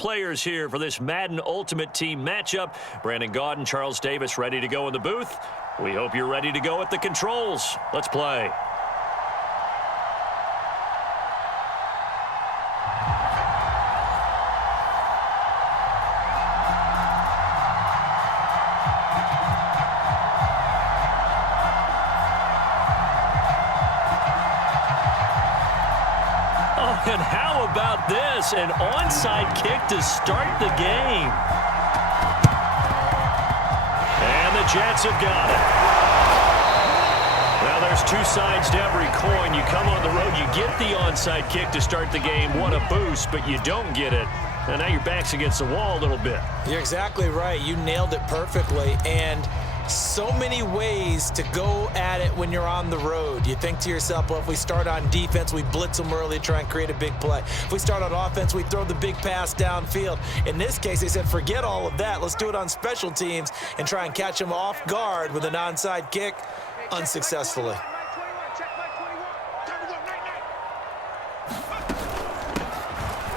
players here for this Madden Ultimate Team matchup. Brandon Gaudin, Charles Davis ready to go in the booth. We hope you're ready to go at the controls. Let's play. And how about this? An onside kick to start the game. And the Jets have got it. Well, there's two sides to every coin. You come on the road, you get the onside kick to start the game. What a boost, but you don't get it. And now your back's against the wall a little bit. You're exactly right. You nailed it perfectly. And so many ways to go at it when you're on the road. You think to yourself, well, if we start on defense, we blitz them early, try and create a big play. If we start on offense, we throw the big pass downfield. In this case, they said, forget all of that. Let's do it on special teams and try and catch them off guard with an onside kick unsuccessfully.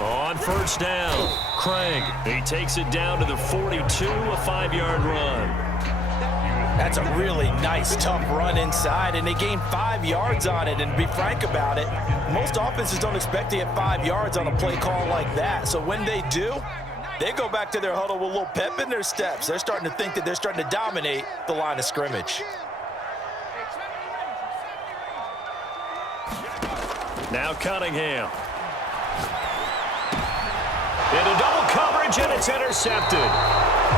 On first down, Craig. He takes it down to the 42, a 5-yard run. That's a really nice, tough run inside, and they gained 5 yards on it. And to be frank about it, most offenses don't expect to get 5 yards on a play call like that. So when they do, they go back to their huddle with a little pep in their steps. They're starting to think that they're starting to dominate the line of scrimmage. Now Cunningham. Into double coverage, and it's intercepted.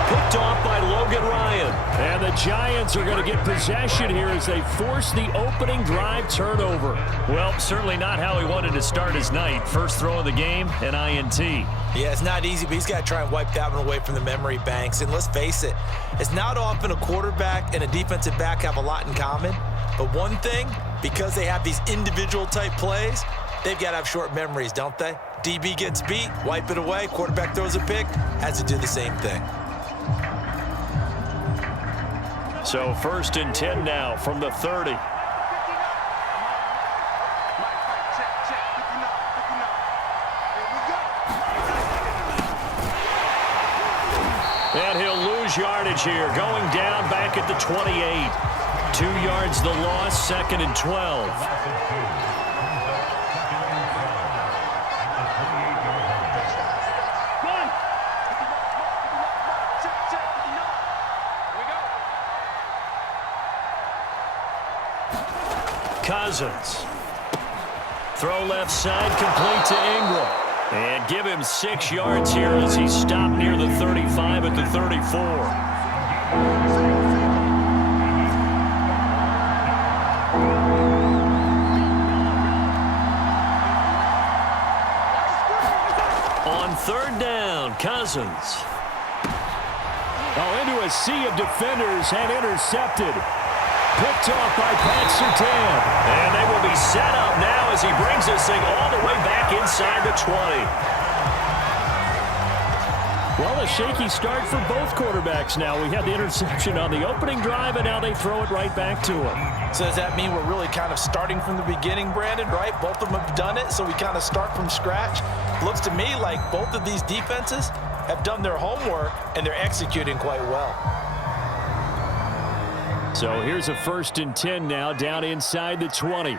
Picked off by Logan Ryan. And the Giants are going to get possession here as they force the opening drive turnover. Well, certainly not how he wanted to start his night. First throw of the game, an INT. Yeah, it's not easy, but he's got to try and wipe that one away from the memory banks. And let's face it, it's not often a quarterback and a defensive back have a lot in common. But one thing, because they have these individual type plays, they've got to have short memories, don't they? DB gets beat, wipe it away, quarterback throws a pick, has to do the same thing. So 1st and 10 now from the 30. And he'll lose yardage here, going down back at the 28. 2 yards the loss, 2nd and 12. Cousins. Throw left side, complete to Ingram. And give him 6 yards here as he stopped near the 35 at the 34. On 3rd down, Cousins. Oh, into a sea of defenders and intercepted. Picked off by Pat Surtain. And they will be set up now as he brings this thing all the way back inside the 20. Well, a shaky start for both quarterbacks now. We had the interception on the opening drive, and now they throw it right back to him. So does that mean we're really kind of starting from the beginning, Brandon, right? Both of them have done it, so we kind of start from scratch. Looks to me like both of these defenses have done their homework, and they're executing quite well. So here's a 1st and 10 now, down inside the 20.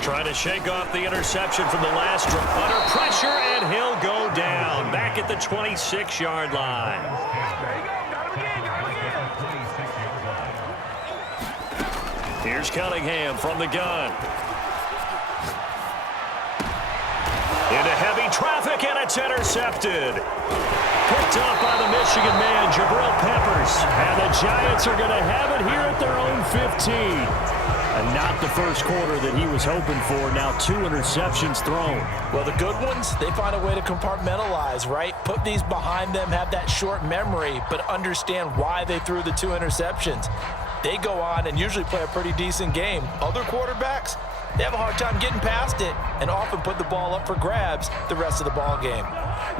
Trying to shake off the interception from the last drive. Under pressure, and he'll go down. Back at the 26-yard line. Here's Cunningham from the gun. Into heavy traffic, and it's intercepted. Picked off by the Michigan man, Jabril Peppers. And the Giants are going to have it here at their own 15. And not the first quarter that he was hoping for. Now 2 interceptions thrown. Well, the good ones, they find a way to compartmentalize, right? Put these behind them, have that short memory, but understand why they threw the 2 interceptions. They go on and usually play a pretty decent game. Other quarterbacks, they have a hard time getting past it and often put the ball up for grabs the rest of the ball game.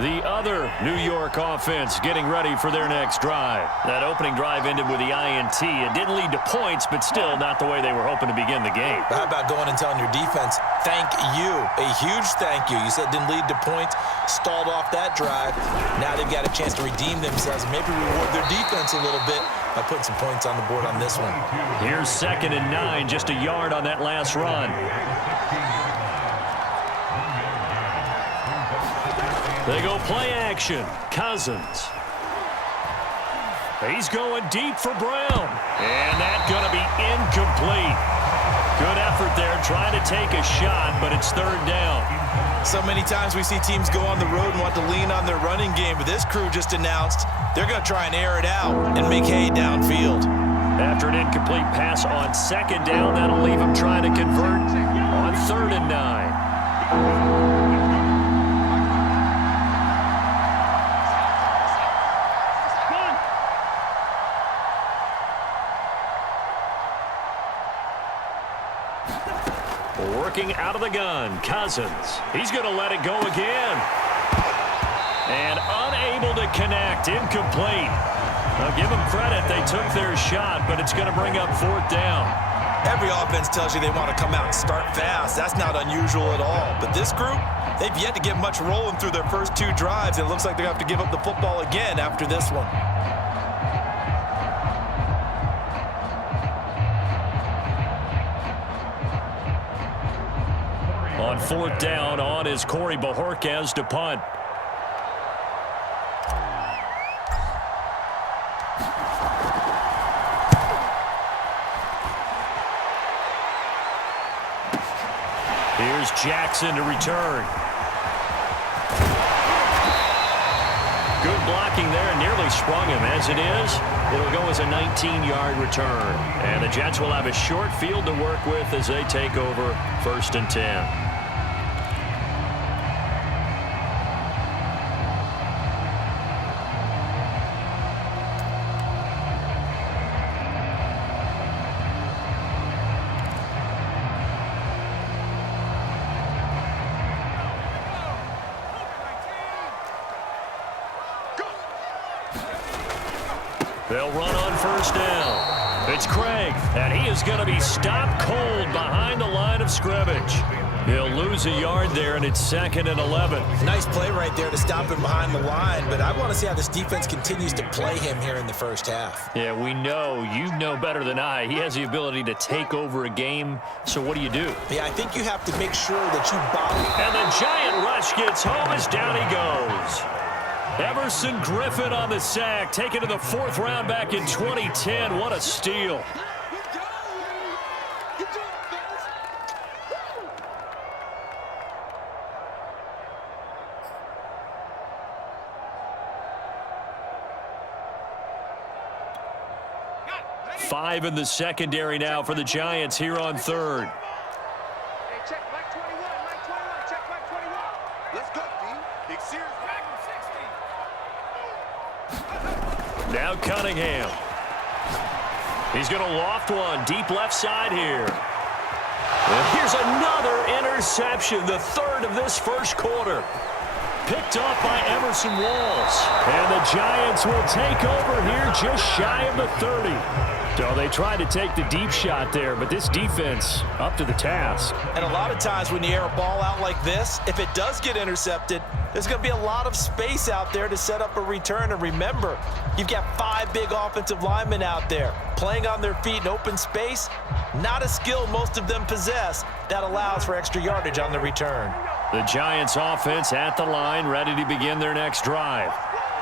The other New York offense getting ready for their next drive. That opening drive ended with the INT. It didn't lead to points, but still not the way they were hoping to begin the game. How about going and telling your defense, thank you, a huge thank you. You said didn't lead to points, stalled off that drive. Now they've got a chance to redeem themselves and maybe reward their defense a little bit by putting some points on the board on this one. Here's 2nd and 9, just a yard on that last run. They go play action. Cousins. He's going deep for Brown. And that's going to be incomplete. Good effort there trying to take a shot, but it's 3rd down. So many times we see teams go on the road and want to lean on their running game, but this crew just announced they're going to try and air it out and make hay downfield. After an incomplete pass on 2nd down, that'll leave him trying to convert on 3rd and 9. Working out of the gun, Cousins. He's going to let it go again. And unable to connect, incomplete. I'll give them credit, they took their shot, but it's going to bring up 4th down. Every offense tells you they want to come out and start fast. That's not unusual at all. But this group, they've yet to get much rolling through their first 2 drives. It looks like they're going to have to give up the football again after this one. On 4th down, on is Corey Bojorquez to punt. Here's Jackson to return. Good blocking there, nearly sprung him. As it is, it'll go as a 19-yard return. And the Jets will have a short field to work with as they take over 1st and 10. They'll run on 1st down. It's Craig, and he is going to be stopped cold behind the line of scrimmage. He'll lose a yard there, and it's 2nd and 11. Nice play right there to stop him behind the line, but I want to see how this defense continues to play him here in the first half. Yeah, we know. You know better than I. He has the ability to take over a game, so what do you do? Yeah, I think you have to make sure that you bottle. And the giant rush gets home as down he goes. Everson Griffin on the sack, taken to the 4th round back in 2010. What a steal. Five in the secondary now for the Giants here on 3rd. Hey, check Mike 21, Mike 21, check Mike 21. Let's go, D. Big Sears, back 60. Now Cunningham. He's going to loft one deep left side here. And here's another interception, the 3rd of this first quarter. Picked off by Emerson Walls. And the Giants will take over here just shy of the 30. So they tried to take the deep shot there, but this defense up to the task. And a lot of times when you air a ball out like this, if it does get intercepted, there's going to be a lot of space out there to set up a return. And remember, you've got 5 big offensive linemen out there playing on their feet in open space. Not a skill most of them possess that allows for extra yardage on the return. The Giants offense at the line, ready to begin their next drive.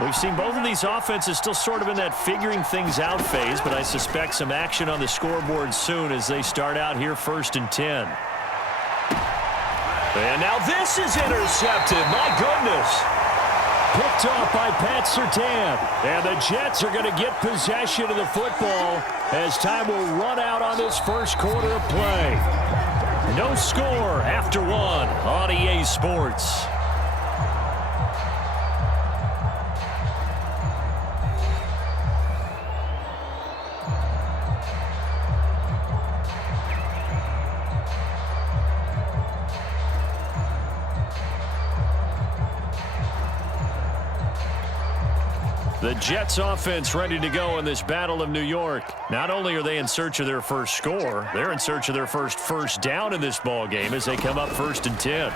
We've seen both of these offenses still sort of in that figuring things out phase, but I suspect some action on the scoreboard soon as they start out here 1st and 10. And now this is intercepted. My goodness. Picked off by Pat Surtain. And the Jets are going to get possession of the football as time will run out on this first quarter of play. No score after 1 on EA Sports. The Jets offense ready to go in this Battle of New York. Not only are they in search of their first score, they're in search of their first down in this ball game as they come up 1st and 10.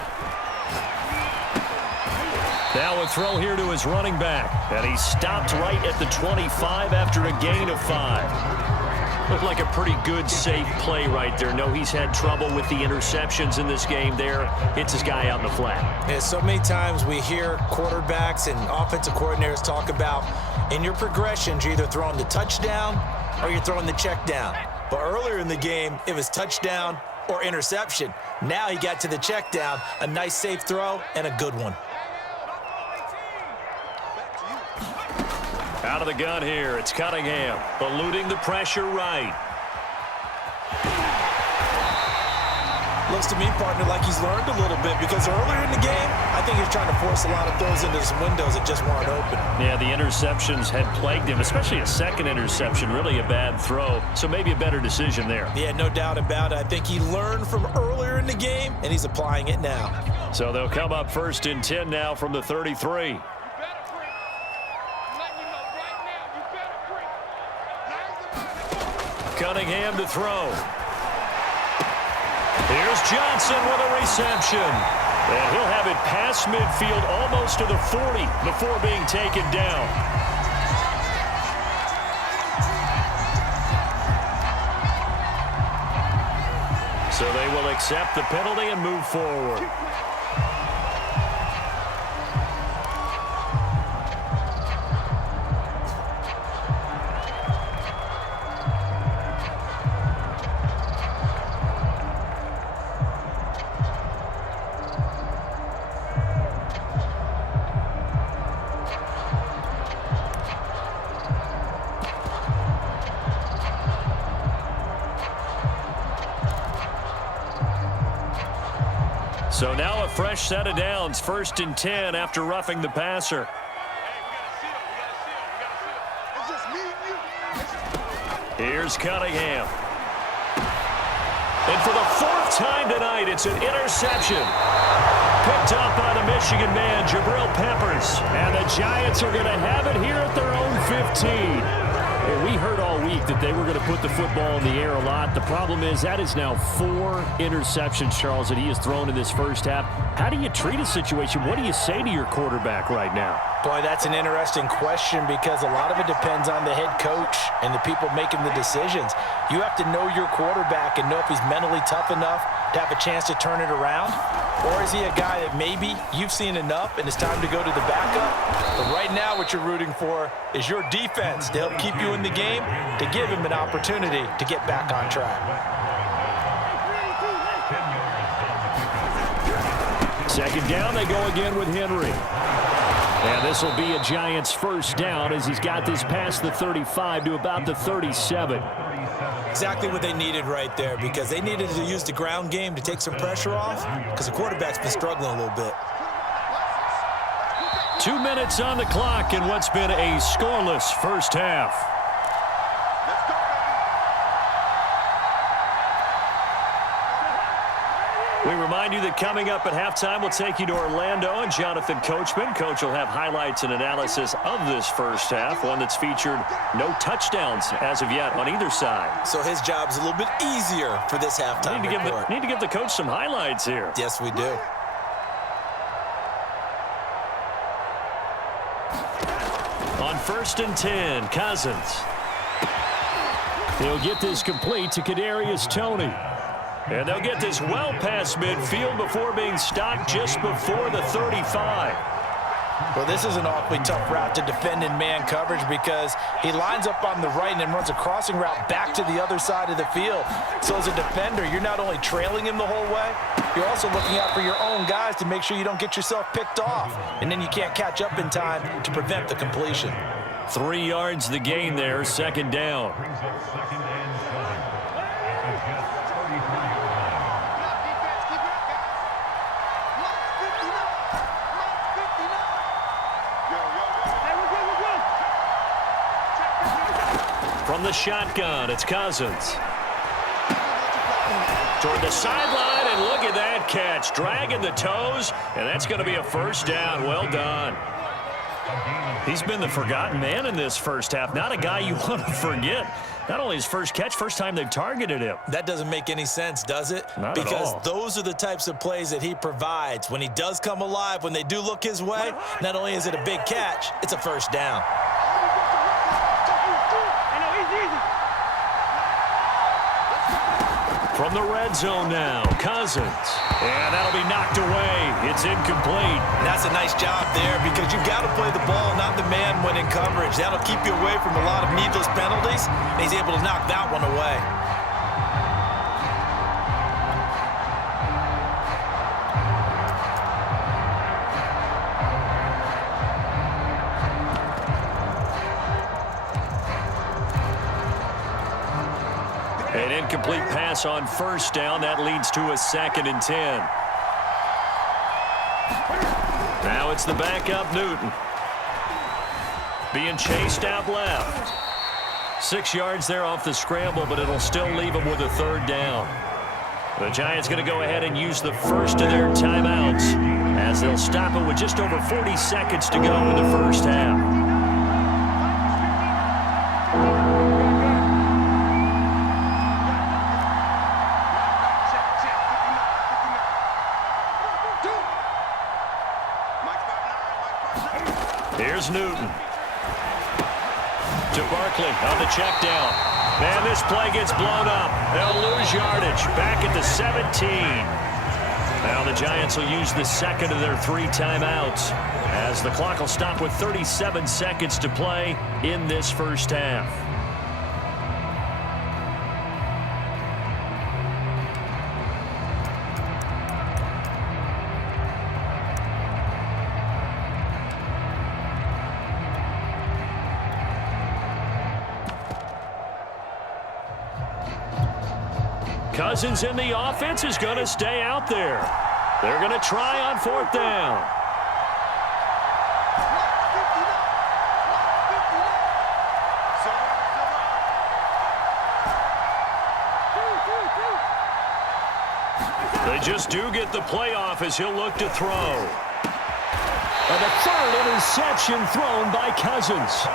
Now a throw here to his running back, and he's stopped right at the 25 after a gain of 5. Looked like a pretty good, safe play right there. No, he's had trouble with the interceptions in this game there. Hits his guy out in the flat. Yeah, so many times we hear quarterbacks and offensive coordinators talk about in your progressions, you're either throwing the touchdown or you're throwing the check down. But earlier in the game, it was touchdown or interception. Now he got to the check down, a nice safe throw, and a good one. Out of the gun here, it's Cunningham, eluding the pressure right. Looks to me, partner, like he's learned a little bit because earlier in the game, I think he was trying to force a lot of throws into some windows that just weren't open. Yeah, the interceptions had plagued him, especially a second interception, really a bad throw. So maybe a better decision there. Yeah, no doubt about it. I think he learned from earlier in the game, and he's applying it now. So they'll come up 1st and 10 now from the 33. Cunningham to throw. Here's Johnson with a reception. And he'll have it past midfield almost to the 40 before being taken down. So they will accept the penalty and move forward. So now a fresh set of downs, 1st and 10 after roughing the passer. Here's Cunningham. And for the 4th time tonight, it's an interception. Picked up by the Michigan man, Jabril Peppers. And the Giants are going to have it here at their own 15. Well, we heard all week that they were going to put the football in the air a lot. The problem is that is now 4 interceptions, Charles, that he has thrown in this first half. How do you treat a situation? What do you say to your quarterback right now? Boy, that's an interesting question because a lot of it depends on the head coach and the people making the decisions. You have to know your quarterback and know if he's mentally tough enough to have a chance to turn it around, or is he a guy that maybe you've seen enough and it's time to go to the backup? But right now what you're rooting for is your defense to help keep you in the game, to give him an opportunity to get back on track. Second down, they go again with Henry. And this will be a Giants first down as he's got this past the 35 to about the 37. Exactly what they needed right there because they needed to use the ground game to take some pressure off because the quarterback's been struggling a little bit. 2 minutes on the clock in what's been a scoreless first half. We remind you that coming up at halftime, we'll take you to Orlando and Jonathan Coachman. Coach will have highlights and analysis of this first half, one that's featured no touchdowns as of yet on either side. So his job's a little bit easier for this halftime report. Need to give the coach some highlights here. Yes, we do. On 1st and 10, Cousins. He'll get this complete to Kadarius Toney. And they'll get this well past midfield before being stopped just before the 35. Well, this is an awfully tough route to defend in man coverage because he lines up on the right and then runs a crossing route back to the other side of the field. So as a defender, you're not only trailing him the whole way, you're also looking out for your own guys to make sure you don't get yourself picked off. And then you can't catch up in time to prevent the completion. 3 yards the gain there, second down. From the shotgun, it's Cousins. Toward the sideline, and look at that catch. Dragging the toes, and that's going to be a first down. Well done. He's been the forgotten man in this first half. Not a guy you want to forget. Not only his first catch, first time they've targeted him. That doesn't make any sense, does it? Not at all. Because those are the types of plays that he provides. When he does come alive, when they do look his way, not only is it a big catch, it's a first down. From the red zone now, Cousins. And that'll be knocked away. It's incomplete. That's a nice job there because you've got to play the ball, not the man when in coverage. That'll keep you away from a lot of needless penalties, and he's able to knock that one away. An incomplete pass on first down. That leads to a 2nd and 10. Now it's the backup Newton. Being chased out left. 6 yards there off the scramble, but it'll still leave him with a 3rd down. The Giants going to go ahead and use the first of their timeouts as they'll stop it with just over 40 seconds to go in the first half. Here's Newton. To Barkley on the check down. And this play gets blown up. They'll lose yardage. Back at the 17. Now the Giants will use the second of their 3 timeouts as the clock will stop with 37 seconds to play in this first half. Cousins in the offense is going to stay out there. They're going to try on 4th down. They just do get the playoff as he'll look to throw. And the 3rd interception thrown by Cousins.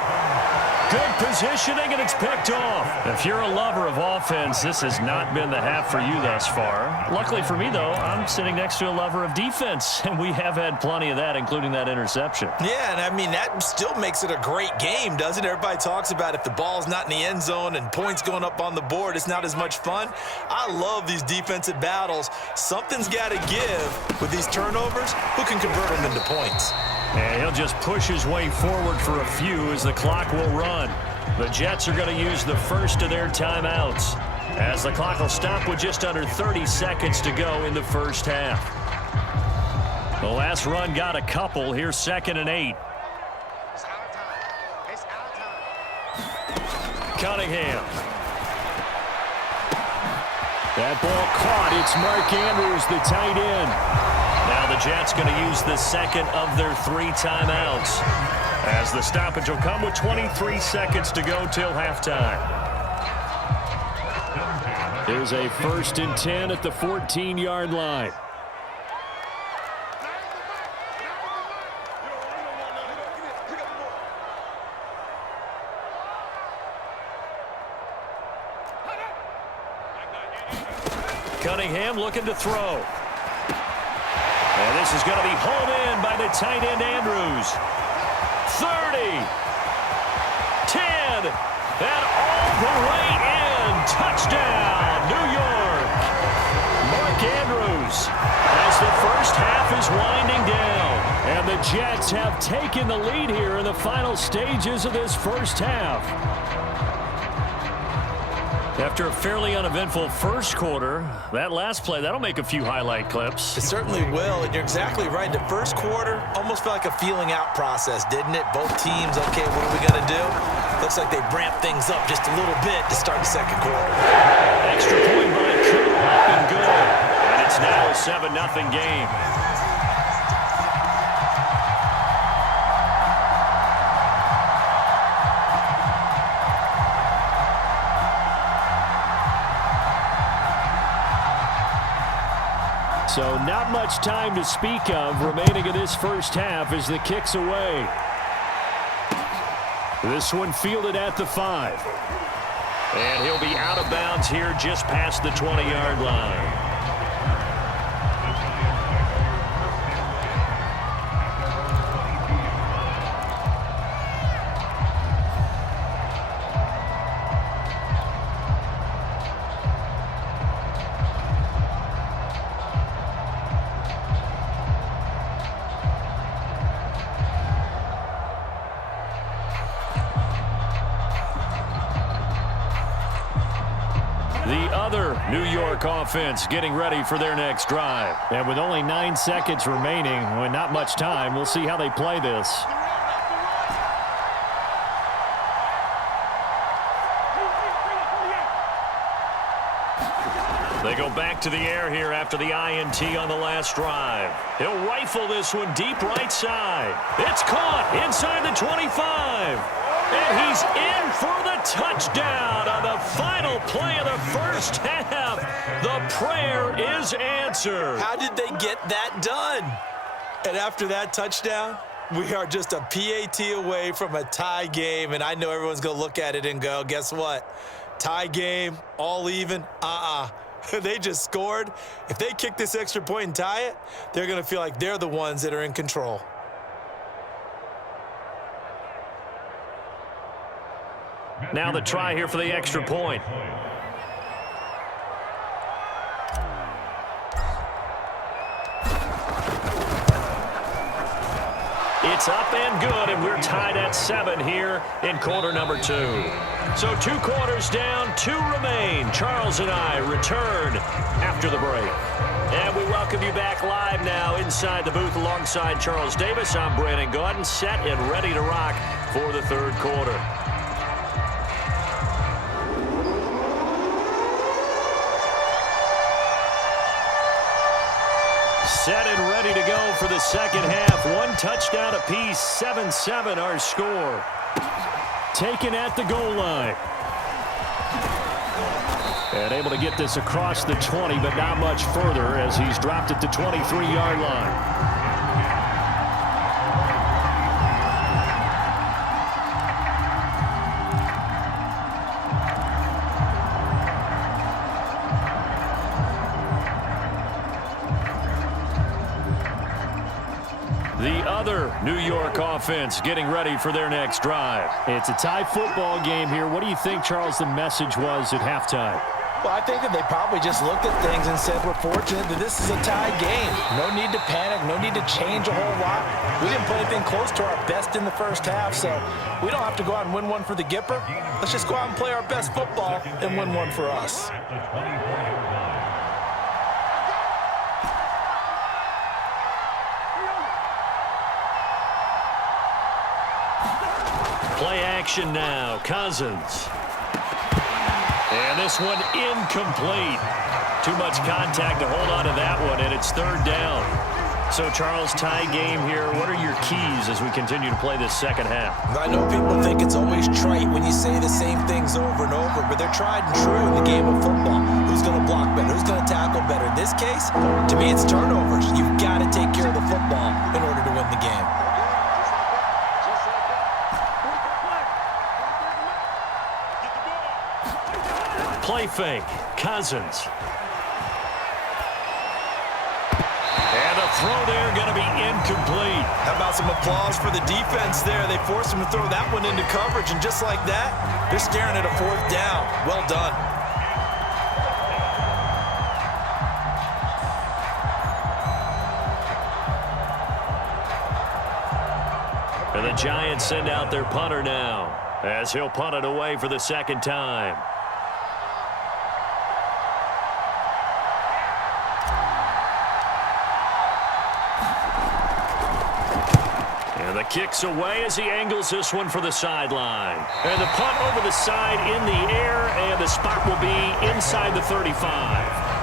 Good positioning, and it's picked off. If you're a lover of offense, this has not been the half for you thus far. Luckily for me, though, I'm sitting next to a lover of defense, and we have had plenty of that, including that interception. Yeah, and I mean, that still makes it a great game, doesn't it? Everybody talks about if the ball's not in the end zone and points going up on the board, it's not as much fun. I love these defensive battles. Something's got to give with these turnovers. Who can convert them into points? And he'll just push his way forward for a few as the clock will run. The Jets are going to use the first of their timeouts as the clock will stop with just under 30 seconds to go in the first half. The last run got a couple. Here's 2nd and 8. Cunningham. That ball caught. It's Mark Andrews, the tight end. Now the Jets going to use the second of their 3 timeouts as the stoppage will come with 23 seconds to go till halftime. Here's a 1st and 10 at the 14-yard line. Cunningham looking to throw. And this is going to be hauled in by the tight end Andrews. 30. 10. And all the way in. Touchdown, New York. Mark Andrews as the first half is winding down. And the Jets have taken the lead here in the final stages of this first half. After a fairly uneventful first quarter, that last play, that'll make a few highlight clips. It certainly will, and you're exactly right. The first quarter almost felt like a feeling out process, didn't it? Both teams, okay, what are we going to do? Looks like they ramped things up just a little bit to start the second quarter. Extra point by Cooper, up and good. And it's now a 7-0 game. So not much time to speak of remaining in this first half as the kick's away. This one fielded at the 5. And he'll be out of bounds here just past the 20-yard line. New York offense getting ready for their next drive. And with only 9 seconds remaining, and not much time, we'll see how they play this. They go back to the air here after the INT on the last drive. He'll rifle this one deep right side. It's caught inside the 25. And he's in for the touchdown on the final play of the first half. The prayer is answered. How did they get that done? And after that touchdown, we are just a PAT away from a tie game. And I know everyone's going to look at it and go, guess what? Tie game, all even, They just scored. If they kick this extra point and tie it, they're going to feel like they're the ones that are in control. Now the try here for the extra point. It's up and good, and we're tied at 7 here in quarter number 2. So 2 quarters down, 2 remain. Charles and I return after the break. And we welcome you back live now inside the booth alongside Charles Davis. I'm Brandon Gaudin, set and ready to rock for the third quarter. Set and ready to go for the second half. 1 touchdown apiece, 7-7 our score. Taken at the goal line. And able to get this across the 20, but not much further as he's dropped at the 23-yard line. New York offense getting ready for their next drive. It's a tie football game here. What do you think, Charles, the message was at halftime? Well, I think that they probably just looked at things and said, we're fortunate that this is a tie game. No need to panic, no need to change a whole lot. We didn't play anything close to our best in the first half, so we don't have to go out and win one for the Gipper. Let's just go out and play our best football and win one for us. Play action now. Cousins. And this one incomplete. Too much contact to hold on to that one, and it's third down. So, Charles, tie game here. What are your keys as we continue to play this second half? I know people think it's always trite when you say the same things over and over, but they're tried and true in the game of football. Who's going to block better? Who's going to tackle better? In this case, to me, it's turnovers. You've got to take care of the football in order to win the game. Play fake. Cousins. And the throw there going to be incomplete. How about some applause for the defense there? They forced him to throw that one into coverage, and just like that, they're staring at a fourth down. Well done. And the Giants send out their punter now as he'll punt it away for the second time. Kicks away as he angles this one for the sideline. And the punt over the side in the air, and the spot will be inside the 35.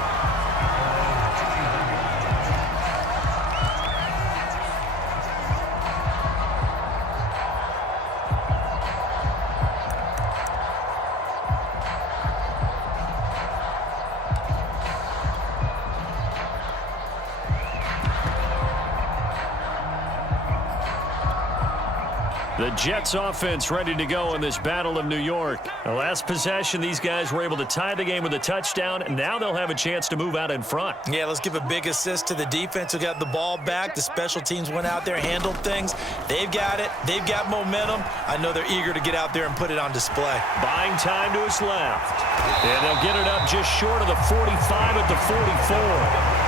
The Jets offense ready to go in this Battle of New York. The last possession, these guys were able to tie the game with a touchdown, and now they'll have a chance to move out in front. Yeah, let's give a big assist to the defense who got the ball back. The special teams went out there, handled things. They've got it. They've got momentum. I know they're eager to get out there and put it on display. Buying time to his left. And they'll get it up just short of the 45 at the 44.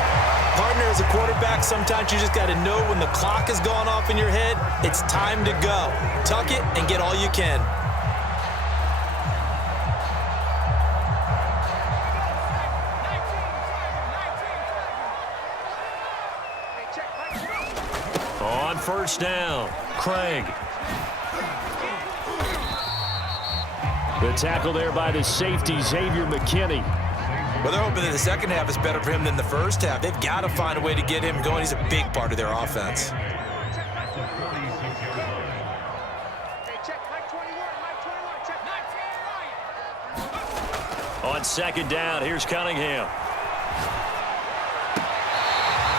Partner, as a quarterback, sometimes you just got to know when the clock is going off in your head, it's time to go. Tuck it and get all you can. On first down, Craig. The tackle there by the safety, Xavier McKinney. Well, they're hoping that the second half is better for him than the first half. They've got to find a way to get him going. He's a big part of their offense. On second down, here's Cunningham.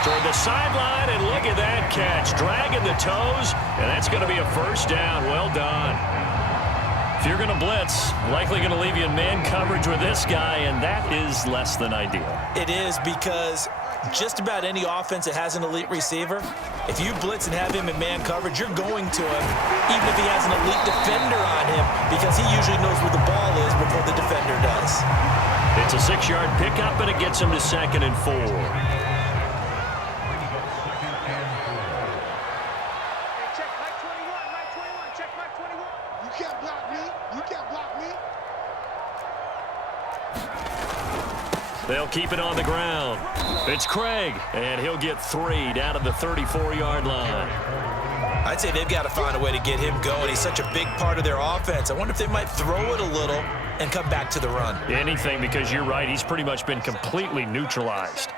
Toward the sideline, and look at that catch. Dragging the toes, and that's going to be a first down. Well done. If you're going to blitz, likely going to leave you in man coverage with this guy, and that is less than ideal. It is, because just about any offense that has an elite receiver, if you blitz and have him in man coverage, you're going to him, even if he has an elite defender on him, because he usually knows where the ball is before the defender does. It's a 6-yard pickup, and it gets him to 2nd and 4. They'll keep it on the ground. It's Craig, and he'll get 3 down at the 34-yard line. I'd say they've got to find a way to get him going. He's such a big part of their offense. I wonder if they might throw it a little and come back to the run. Anything, because you're right. He's pretty much been completely neutralized.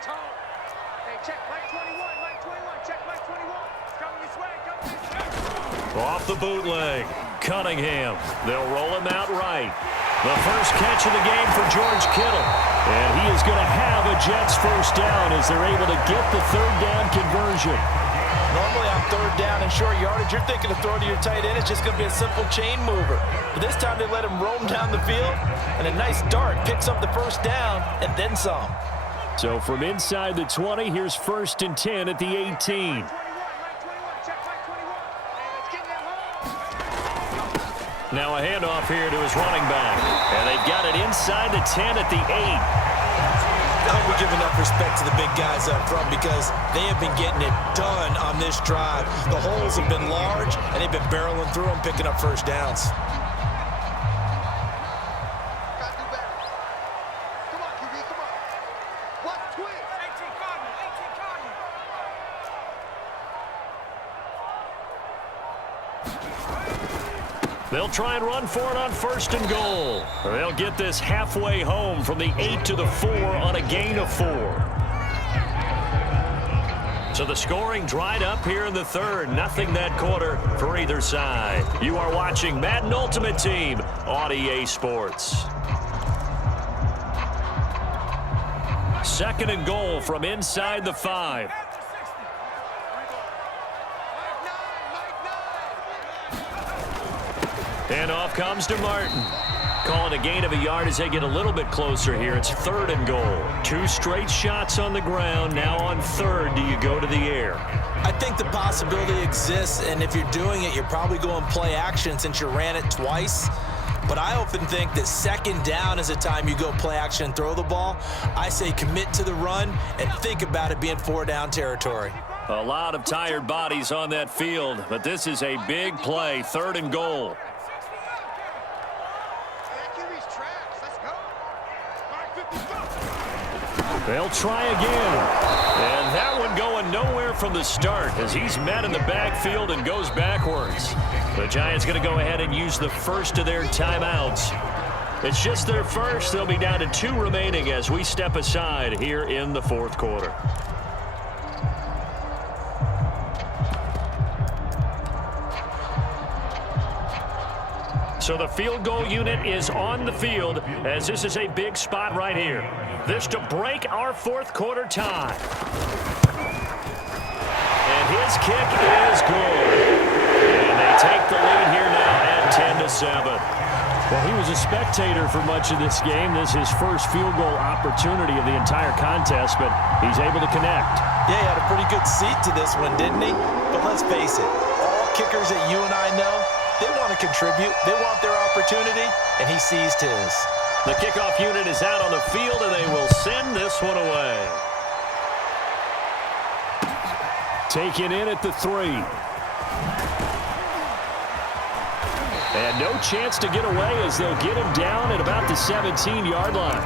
Off the bootleg. Cunningham. They'll roll him out right. The first catch of the game for George Kittle. And he is going to have a Jets first down as they're able to get the third down conversion. Normally on third down and short yardage, you're thinking to throw to your tight end. It's just going to be a simple chain mover. But this time they let him roam down the field, and a nice dart picks up the first down and then some. So from inside the 20, here's 1st and 10 at the 18. Now a handoff here to his running back. And they've got it inside the 10 at the 8. I hope we give enough respect to the big guys up front, because they have been getting it done on this drive. The holes have been large, and they've been barreling through them, picking up first downs. They'll try and run for it on 1st and goal. They'll get this halfway home from the 8 to the 4 on a gain of 4. So the scoring dried up here in the 3rd. Nothing that quarter for either side. You are watching Madden Ultimate Team on EA Sports. 2nd and goal from inside the 5. And off comes to Martin. Calling a gain of a yard as they get a little bit closer here. It's 3rd and goal. 2 straight shots on the ground. Now on 3rd, do you go to the air? I think the possibility exists, and if you're doing it, you're probably going play action since you ran it twice. But I often think that 2nd down is a time you go play action and throw the ball. I say commit to the run and think about it being 4-down territory. A lot of tired bodies on that field, but this is a big play. 3rd and goal. They'll try again. And that one going nowhere from the start as he's met in the backfield and goes backwards. The Giants going to go ahead and use the first of their timeouts. It's just their first. They'll be down to 2 remaining as we step aside here in the 4th quarter. So the field goal unit is on the field as this is a big spot right here. This to break our 4th quarter tie. And his kick is good. And they take the lead here now at 10-7. Well, he was a spectator for much of this game. This is his first field goal opportunity of the entire contest, but he's able to connect. Yeah, he had a pretty good seat to this one, didn't he? But let's face it, all kickers that you and I know, they want to contribute. They want their opportunity, and he seized his. The kickoff unit is out on the field, and they will send this one away. Taken in at the 3. And no chance to get away as they'll get him down at about the 17-yard line.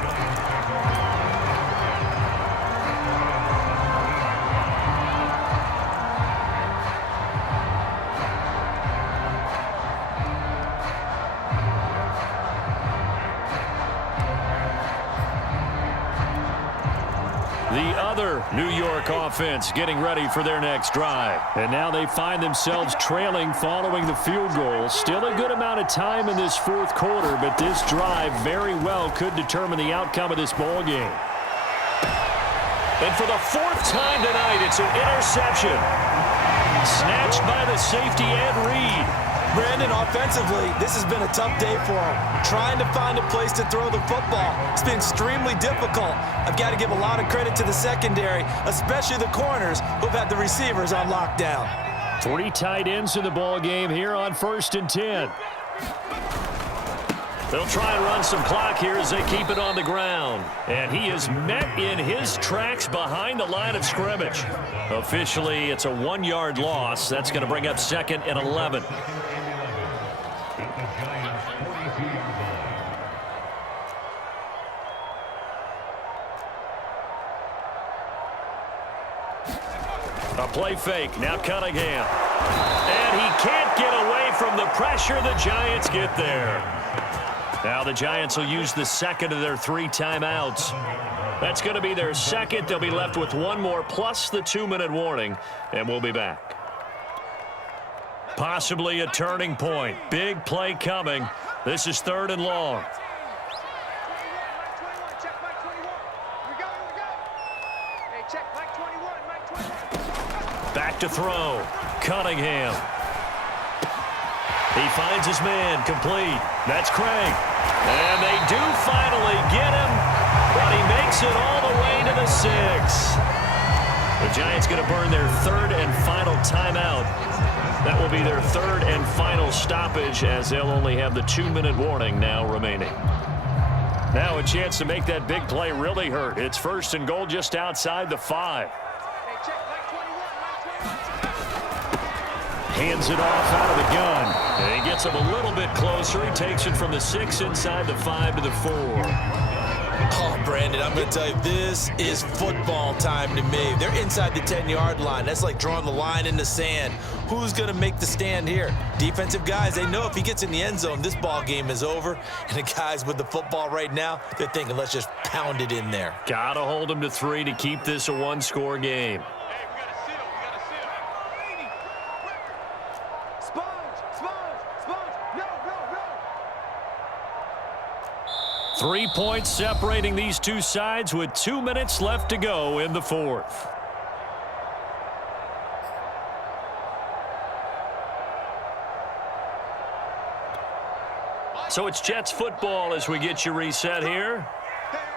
The other New York offense getting ready for their next drive. And now they find themselves trailing following the field goal. Still a good amount of time in this fourth quarter, but this drive very well could determine the outcome of this ball game. And for the fourth time tonight, it's an interception. Snatched by the safety, Ed Reed. Brandon, offensively, this has been a tough day for him. Trying to find a place to throw the football. It's been extremely difficult. I've got to give a lot of credit to the secondary, especially the corners who've had the receivers on lockdown. 3 tight ends in the ball game here on 1st and 10. They'll try and run some clock here as they keep it on the ground. And he is met in his tracks behind the line of scrimmage. Officially, it's a 1-yard loss. That's going to bring up 2nd and 11. A play fake. Now Cunningham. And he can't get away from the pressure. The Giants get there. Now the Giants will use the second of their 3 timeouts. That's going to be their second. They'll be left with 1 more plus the 2-minute warning, and we'll be back. Possibly a turning point. Big play coming. This is 3rd and long. Back to throw. Cunningham. He finds his man, complete. That's Craig. And they do finally get him, but he makes it all the way to the 6. The Giants going to burn their 3rd and final timeout. That will be their 3rd and final stoppage as they'll only have the 2-minute warning now remaining. Now a chance to make that big play really hurt. It's 1st and goal just outside the 5. Hands it off out of the gun. And he gets him a little bit closer. He takes it from the 6 inside the 5 to the 4. Oh, Brandon, I'm going to tell you, this is football time to me. They're inside the 10-yard line. That's like drawing the line in the sand. Who's going to make the stand here? Defensive guys, they know if he gets in the end zone, this ball game is over. And the guys with the football right now, they're thinking, let's just pound it in there. Got to hold him to 3 to keep this a 1-score game. 3 points separating these two sides with 2 minutes left to go in the 4th. So it's Jets football as we get you reset here.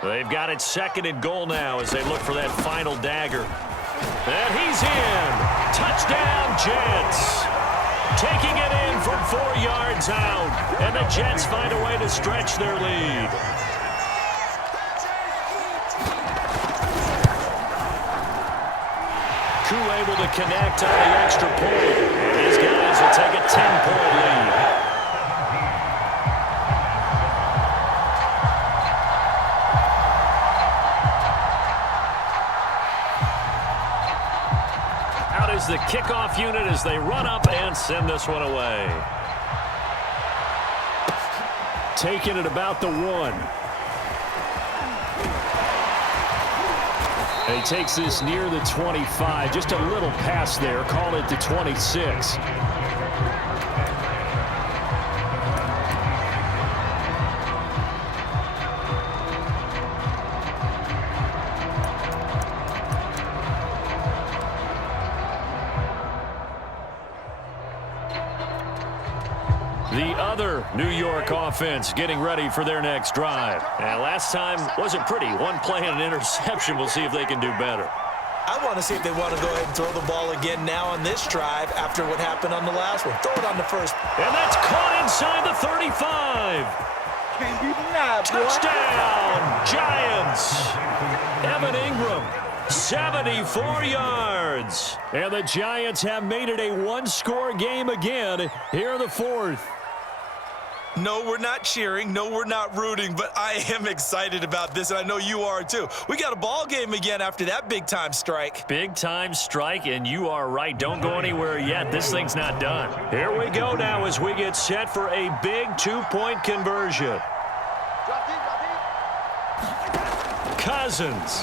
They've got it 2nd and goal now as they look for that final dagger. And he's in. Touchdown, Jets. Taking it in from 4 yards out. And the Jets find a way to stretch their lead. Koo able to connect on the extra point. And these guys will take a 10-point lead. Out is the kickoff unit as they run up and send this one away. Taking it about the 1. And he takes this near the 25. Just a little pass there. Call it the 26. Another New York offense getting ready for their next drive. And last time wasn't pretty. One play and an interception. We'll see if they can do better. I want to see if they want to go ahead and throw the ball again now on this drive after what happened on the last one. Throw it on the first. And that's caught inside the 35. Can't be denied, boy. Touchdown, Giants. Evan Ingram, 74 yards. And the Giants have made it a one-score game again here in the fourth. No, we're not cheering. No, we're not rooting, but I am excited about this, and I know you are too. We got a ball game again after that big-time strike. Big-time strike, and you are right. Don't go anywhere yet. This thing's not done. Here we go now as we get set for a big two-point conversion. Cousins.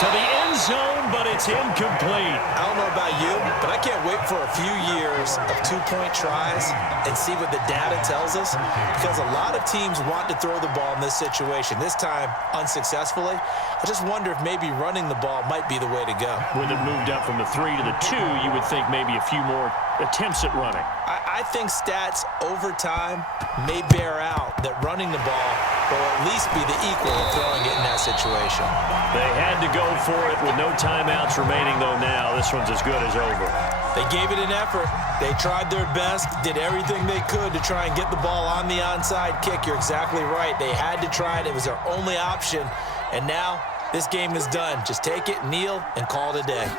To the end zone, but it's incomplete. I don't know about you, but I can't wait for a few years of two-point tries and see what the data tells us, because a lot of teams want to throw the ball in this situation, this time unsuccessfully. I just wonder if maybe running the ball might be the way to go. With it moved up from the 3 to the 2, you would think maybe a few more attempts at running. I think stats over time may bear out that running the ball will at least be the equal of throwing it in that situation. They had to go for it with no timeouts remaining, though now. This one's as good as over. They gave it an effort. They tried their best, did everything they could to try and get the ball on the onside kick. You're exactly right. They had to try it. It was their only option. And now this game is done. Just take it, kneel, and call it a day.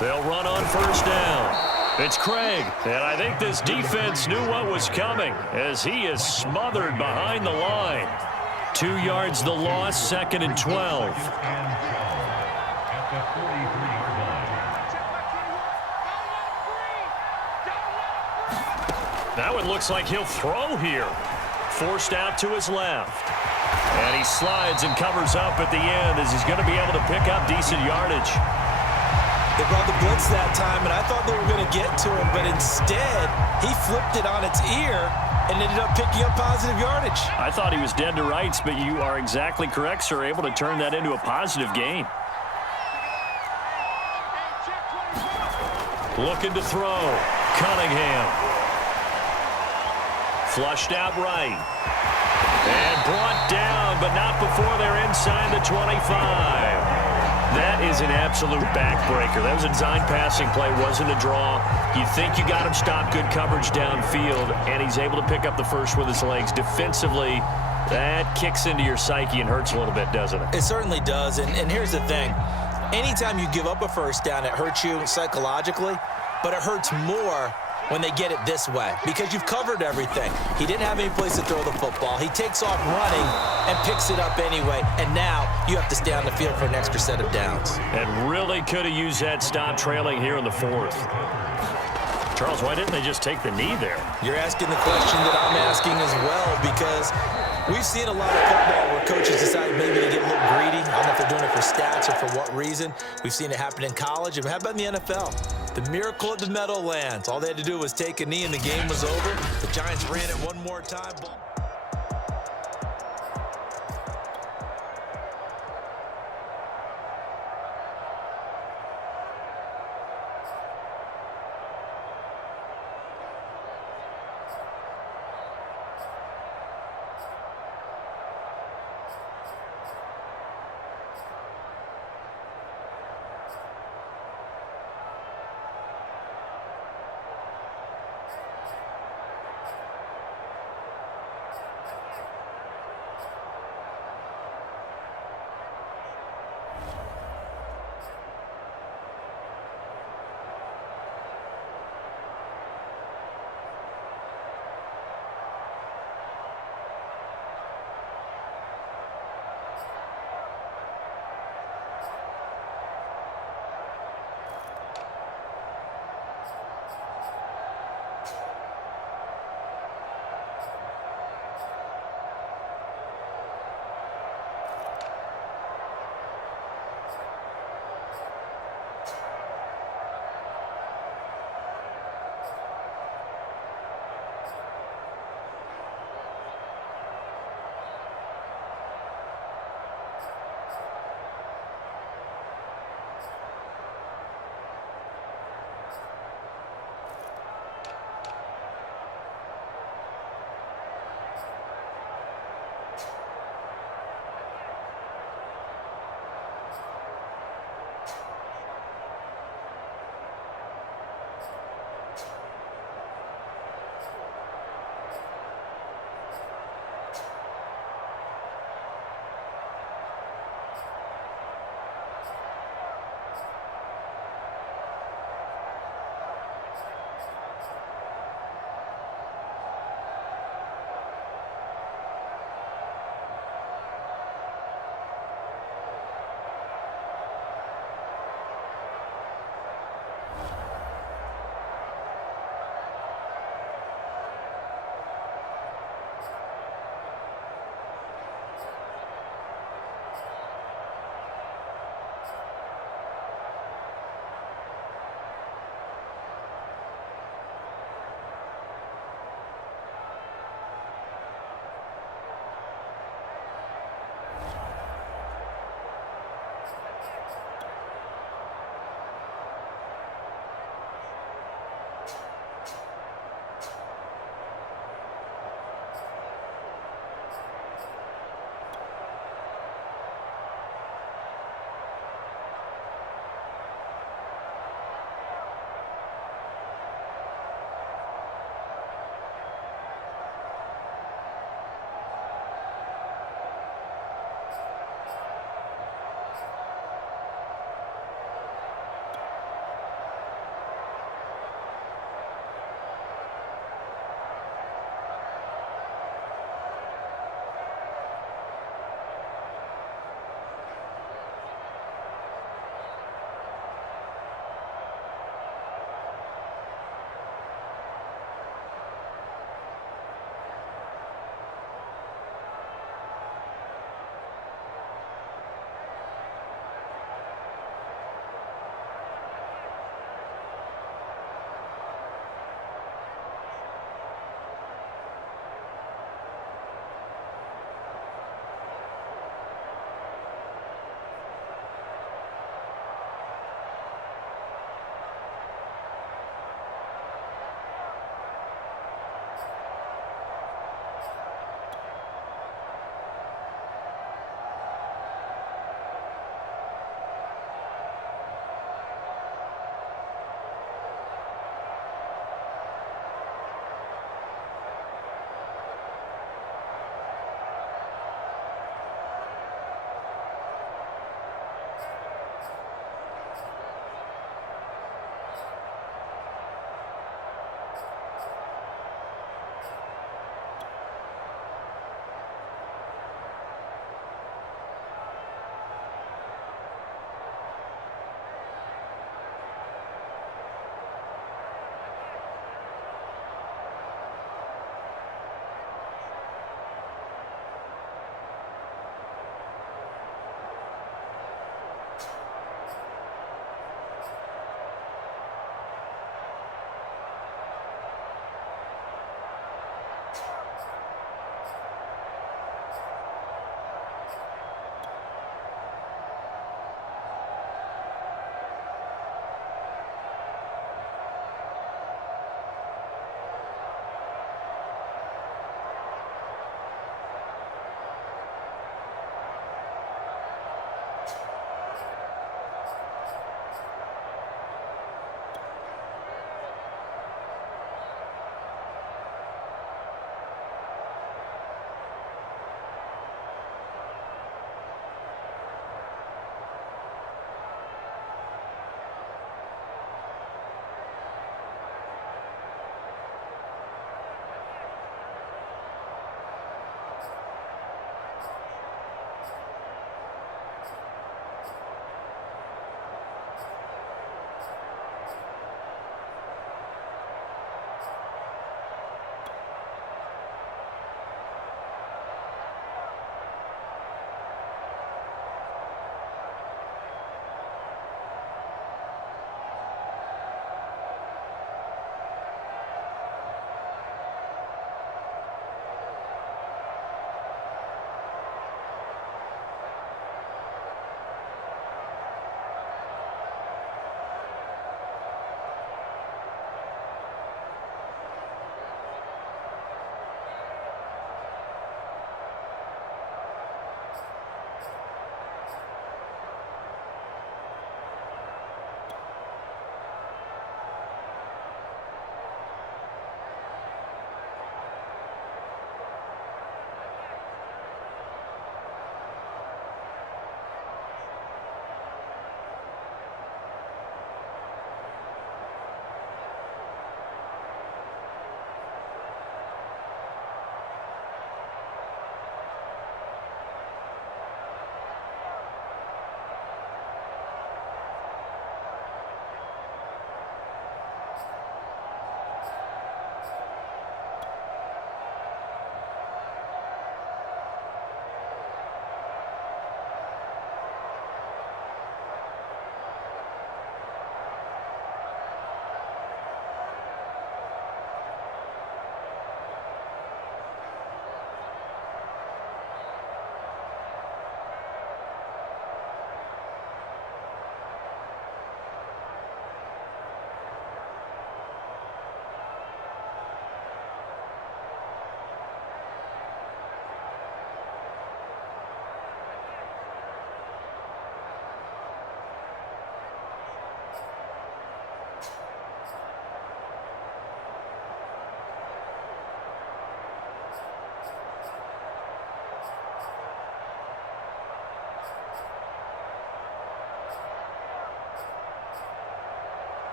They'll run on first down. It's Craig, and I think this defense knew what was coming as he is smothered behind the line. 2 yards the loss, 2nd and 12. Now it looks like he'll throw here. Forced out to his left. And he slides and covers up at the end as he's going to be able to pick up decent yardage. They brought the blitz that time, and I thought they were going to get to him, but instead, he flipped it on its ear and ended up picking up positive yardage. I thought he was dead to rights, but you are exactly correct, sir. Able to turn that into a positive gain. Looking to throw. Cunningham. Flushed out right. And brought down, but not before they're inside the 25. That is an absolute backbreaker. That was a design passing play, wasn't a draw. You think you got him stopped, good coverage downfield, and he's able to pick up the first with his legs. Defensively, that kicks into your psyche and hurts a little bit, doesn't it? It certainly does, and here's the thing. Anytime you give up a first down, it hurts you psychologically, but it hurts more when they get it this way, because you've covered everything. He didn't have any place to throw the football. He takes off running and picks it up anyway, and now you have to stay on the field for an extra set of downs. And really could have used that stop trailing here in the fourth. Charles, why didn't they just take the knee there? You're asking the question that I'm asking as well, because we've seen a lot of football where coaches decide maybe to get a little greedy. I don't know if they're doing it for stats or for what reason. We've seen it happen in college, and how about in the NFL? The miracle at the Meadowlands. All they had to do was take a knee, and the game was over. The Giants ran it one more time.